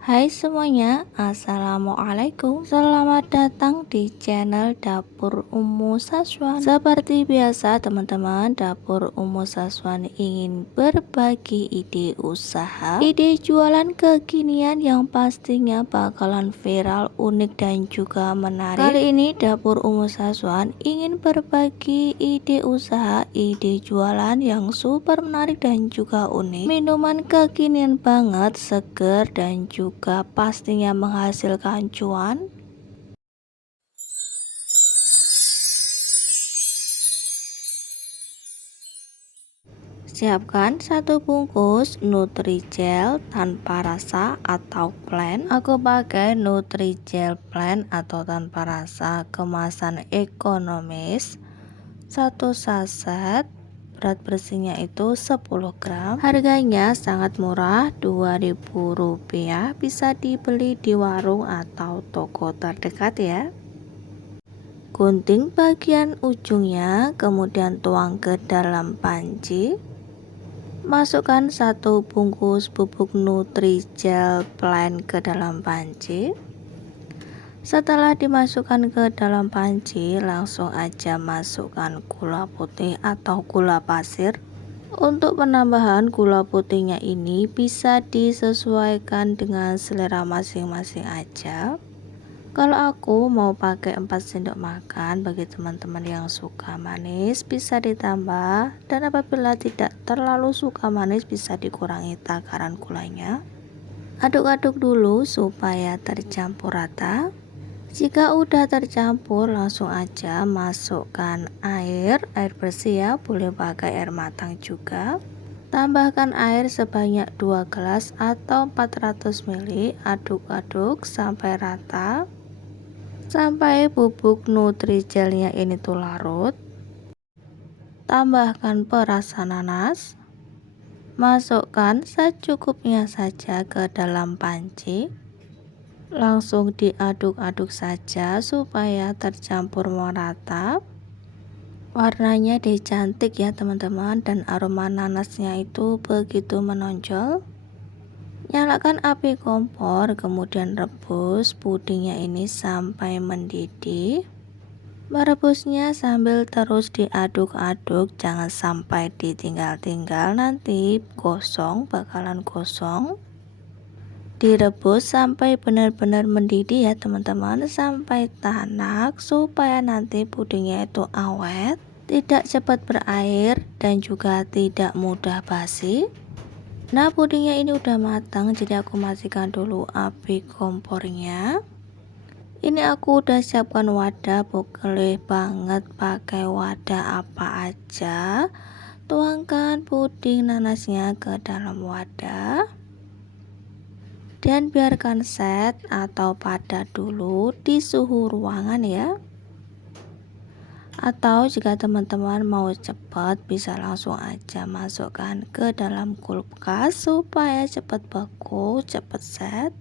Hai semuanya, assalamualaikum. Selamat datang di channel Dapur Umu Saswan. Seperti biasa teman-teman, Dapur Umu Saswan ingin berbagi ide usaha, ide jualan kekinian yang pastinya bakalan viral, unik dan juga menarik. Kali ini Dapur Umu Saswan ingin berbagi ide usaha, ide jualan yang super menarik dan juga unik. Minuman kekinian banget, seger dan juga pastinya menghasilkan cuan. Siapkan satu bungkus Nutrijel tanpa rasa atau plain. Aku pakai Nutrijel plain atau tanpa rasa kemasan ekonomis. 1 saset, berat bersihnya itu 10 gram. Harganya sangat murah, Rp2.000. Bisa dibeli di warung atau toko terdekat ya. Gunting bagian ujungnya, kemudian tuang ke dalam panci. Masukkan 1 bungkus bubuk Nutrijel plain ke dalam panci. Setelah dimasukkan ke dalam panci, langsung aja masukkan gula putih atau gula pasir. Untuk penambahan gula putihnya ini bisa disesuaikan dengan selera masing-masing aja. Kalau aku mau pakai 4 sendok makan, bagi teman-teman yang suka manis bisa ditambah, dan apabila tidak terlalu suka manis bisa dikurangi takaran gulanya. Aduk-aduk dulu supaya tercampur rata. Jika udah tercampur, langsung aja masukkan air bersih ya, boleh pakai air matang juga. Tambahkan air sebanyak 2 gelas atau 400 ml, aduk-aduk sampai rata. Sampai bubuk Nutrijelnya ini tuh larut. Tambahkan perasan nanas. Masukkan secukupnya saja ke dalam panci. Langsung diaduk-aduk saja supaya tercampur merata. Warnanya deh cantik ya teman-teman, dan aroma nanasnya itu begitu menonjol. Nyalakan api kompor, kemudian rebus pudingnya ini sampai mendidih. Merebusnya sambil terus diaduk-aduk, jangan sampai ditinggal-tinggal, nanti bakalan gosong. Direbus sampai benar-benar mendidih ya teman-teman, sampai tanak, supaya nanti pudingnya itu awet, tidak cepat berair dan juga tidak mudah basi. Nah, pudingnya ini udah matang, jadi aku matikan dulu api kompornya. Ini aku udah siapkan wadah, boleh banget pakai wadah apa aja. Tuangkan puding nanasnya ke dalam wadah dan biarkan set atau padat dulu di suhu ruangan ya. Atau jika teman-teman mau cepat, bisa langsung aja masukkan ke dalam kulkas supaya cepat beku, cepat set.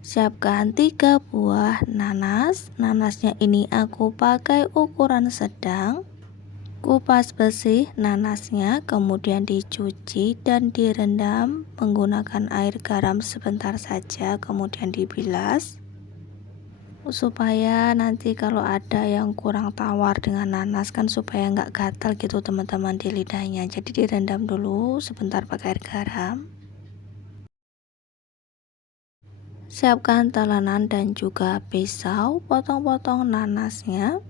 Siapkan 3 buah nanas. Nanasnya ini aku pakai ukuran sedang. Kupas bersih nanasnya, kemudian dicuci dan direndam menggunakan air garam sebentar saja, kemudian dibilas supaya nanti kalau ada yang kurang tawar dengan nanas kan, supaya nggak gatal gitu teman-teman di lidahnya. Jadi direndam dulu sebentar pakai air garam. Siapkan telanan dan juga pisau, potong-potong nanasnya.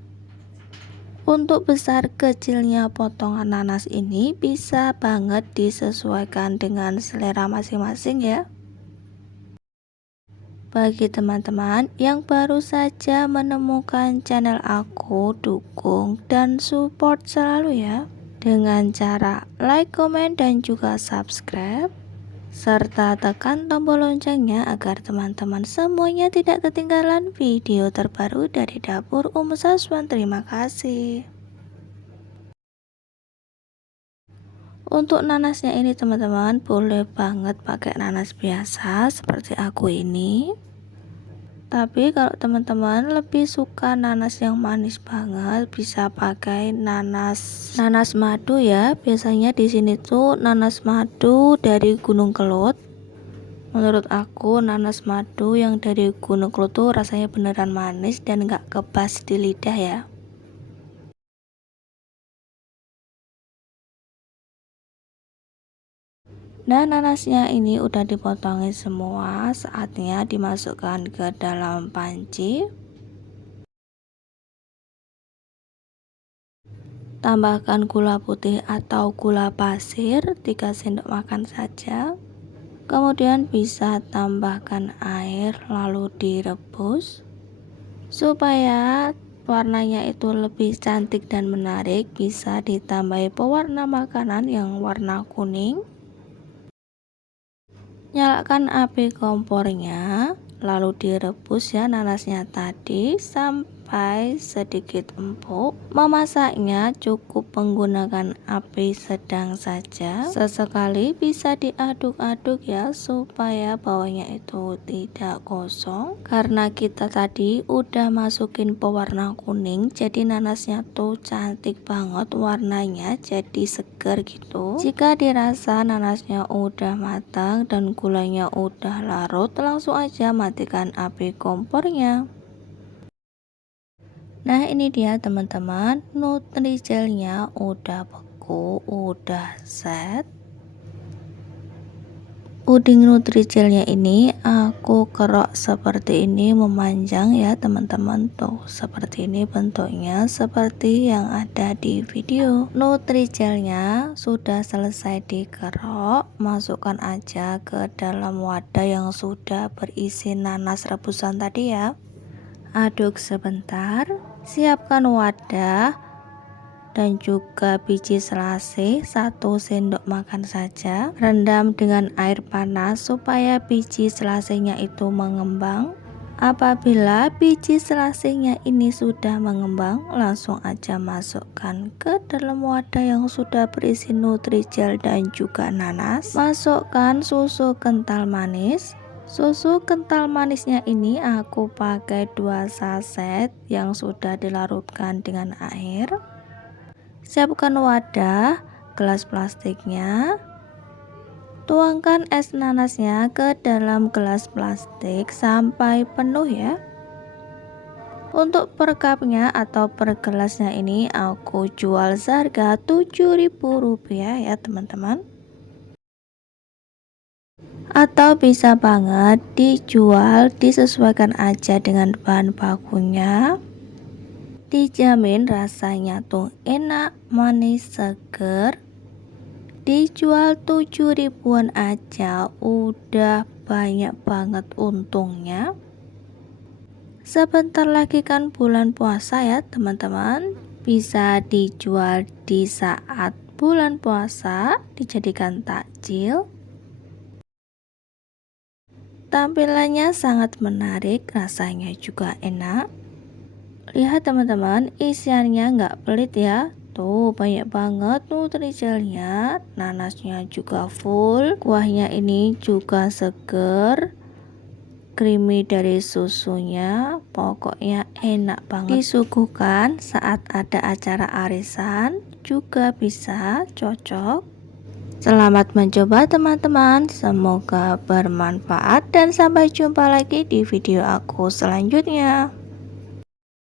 Untuk besar kecilnya potongan nanas ini bisa banget disesuaikan dengan selera masing-masing ya. Bagi teman-teman yang baru saja menemukan channel aku, dukung dan support selalu ya, dengan cara like, comment dan juga subscribe, serta tekan tombol loncengnya agar teman-teman semuanya tidak ketinggalan video terbaru dari Dapur Umu Saswan. Terima kasih. Untuk nanasnya ini teman-teman boleh banget pakai nanas biasa seperti aku ini. Tapi kalau teman-teman lebih suka nanas yang manis banget, bisa pakai nanas madu ya. Biasanya di sini tuh nanas madu dari Gunung Kelut. Menurut aku nanas madu yang dari Gunung Kelut tuh rasanya beneran manis dan gak kebas di lidah ya. Nah, nanasnya ini udah dipotongin semua, saatnya dimasukkan ke dalam panci. Tambahkan gula putih atau gula pasir 3 sendok makan saja. Kemudian bisa tambahkan air lalu direbus supaya warnanya itu lebih cantik dan menarik. Bisa ditambahi pewarna makanan yang warna kuning. Nyalakan api kompornya, lalu direbus ya nanasnya tadi sampai sedikit empuk. Memasaknya cukup menggunakan api sedang saja. Sesekali bisa diaduk-aduk ya supaya bawahnya itu tidak gosong. Karena kita tadi udah masukin pewarna kuning, jadi nanasnya tuh cantik banget warnanya, jadi seger gitu. Jika dirasa nanasnya udah matang dan gulanya udah larut, langsung aja matikan api kompornya. Nah, ini dia teman-teman, Nutrigelnya udah beku, udah set. Puding Nutrigelnya ini aku kerok seperti ini, memanjang ya teman-teman. Tuh seperti ini bentuknya, seperti yang ada di video. Nutrigelnya sudah selesai dikerok, masukkan aja ke dalam wadah yang sudah berisi nanas rebusan tadi ya. Aduk sebentar, siapkan wadah dan juga biji selasih 1 sendok makan saja. Rendam dengan air panas supaya biji selasihnya itu mengembang. Apabila biji selasihnya ini sudah mengembang, langsung aja masukkan ke dalam wadah yang sudah berisi Nutrigel dan juga nanas. Masukkan susu kental manis. Susu kental manisnya ini aku pakai 2 saset yang sudah dilarutkan dengan air. Siapkan wadah, gelas plastiknya. Tuangkan es nanasnya ke dalam gelas plastik sampai penuh ya. Untuk per cupnya atau per gelasnya ini aku jual seharga Rp7.000 ya teman-teman. Atau bisa banget dijual, disesuaikan aja dengan bahan bakunya. Dijamin rasanya tuh enak, manis, seger. Dijual 7 ribuan aja udah banyak banget untungnya. Sebentar lagi kan bulan puasa ya teman-teman. Bisa dijual di saat bulan puasa, dijadikan takjil. Tampilannya sangat menarik, rasanya juga enak. Lihat teman-teman, isiannya nggak pelit ya. Tuh banyak banget Nutrigelnya, nanasnya juga full, kuahnya ini juga seger, creamy dari susunya, pokoknya enak banget. Disuguhkan saat ada acara arisan juga bisa cocok. Selamat mencoba teman-teman, semoga bermanfaat dan sampai jumpa lagi di video aku selanjutnya.